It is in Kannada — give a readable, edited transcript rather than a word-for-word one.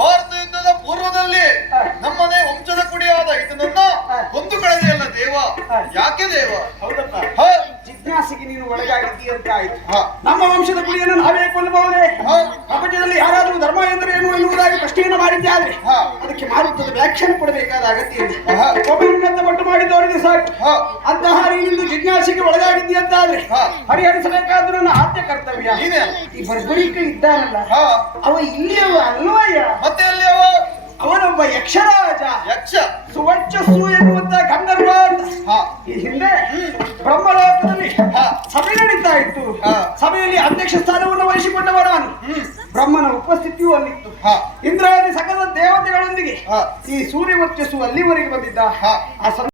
ಭಾರತ ಯುದ್ಧದ ಪೂರ್ವದಲ್ಲಿ ನಮ್ಮನೆ ವಂಶದ ಕುಡಿಯಾದ ಇದನ್ನ ಒಂದು ಕಳೆದೆಯಲ್ಲ ದೇವ, ಯಾಕೆ ದೇವ? ಹೌದಪ್ಪ, ಜಿಜ್ಞಾಸೆಗೆ ನೀನು ಒಳಗಾಗಿದ್ದೀಯ ಅಂತ ಆಯ್ತು. ನಮ್ಮ ವಂಶದ ಕುಡಿಯನ್ನು ನಾವೇ ಕೊಲ್ಲಬಹುದೇ? ಪ್ರಪಂಚದಲ್ಲಿ ಯಾರಾದರೂ ಧರ್ಮ ಎಂದರೆ ಏನು ಎನ್ನುವುದಾಗಿ ಪ್ರಶ್ನೆಯನ್ನು ಮಾಡಿದ್ದಾದ್ರೆ ಅದಕ್ಕೆ ಮಾರುತ್ತದ ವ್ಯಾಖ್ಯಾನ ಕೊಡಬೇಕಾದ ಅಗತ್ಯ ಇದೆ. ಒಬ್ಬ ಒಟ್ಟು ಮಾಡಿದವರಿಗೆ ಸಾಕು. ಅಂತಹ ನೀನಿಂದು ಜಿಜ್ಞಾಸೆಗೆ ಒಳಗಾಗಿದ್ದೀಯ ಅಂತಾದ್ರೆ ಪರಿಹರಿಸಬೇಕಾದ್ರೂ ನನ್ನ ಆದ್ಯ ಕರ್ತವ್ಯ. ಈ ಬರ್ಬರಿಕ ಇದ್ದಾನಲ್ಲ, ಅವ ಇಲ್ಲಿಯವ ಅಲ್ವಯ್ಯ? ಮತ್ತೆ ಅಲ್ಲಿಯವ ಅವನೊಬ್ಬ ಯಕ್ಷರಾಜ, ಯಕ್ಷ ಸುವರ್ಚಸ್ಸು ಎನ್ನುವಂತ ಗಂಧರ್ವ. ಈ ಹಿಂದೆ ಬ್ರಹ್ಮಲೋಕದಲ್ಲಿ ಸಭೆ ನಡೀತಾ ಇತ್ತು. ಸಭೆಯಲ್ಲಿ ಅಧ್ಯಕ್ಷ ಸ್ಥಾನವನ್ನು ವಹಿಸಿಕೊಂಡವ ನಾನು. ಬ್ರಹ್ಮನ ಉಪಸ್ಥಿತಿಯೂ ಅಲ್ಲಿತ್ತು. ಇಂದ್ರಾದಿ ಸಕಲ ದೇವತೆಗಳೊಂದಿಗೆ ಈ ಸೂರ್ಯವರ್ಚಸ್ಸು ಅಲ್ಲಿವರೆಗೆ ಬಂದಿದ್ದ. ಆ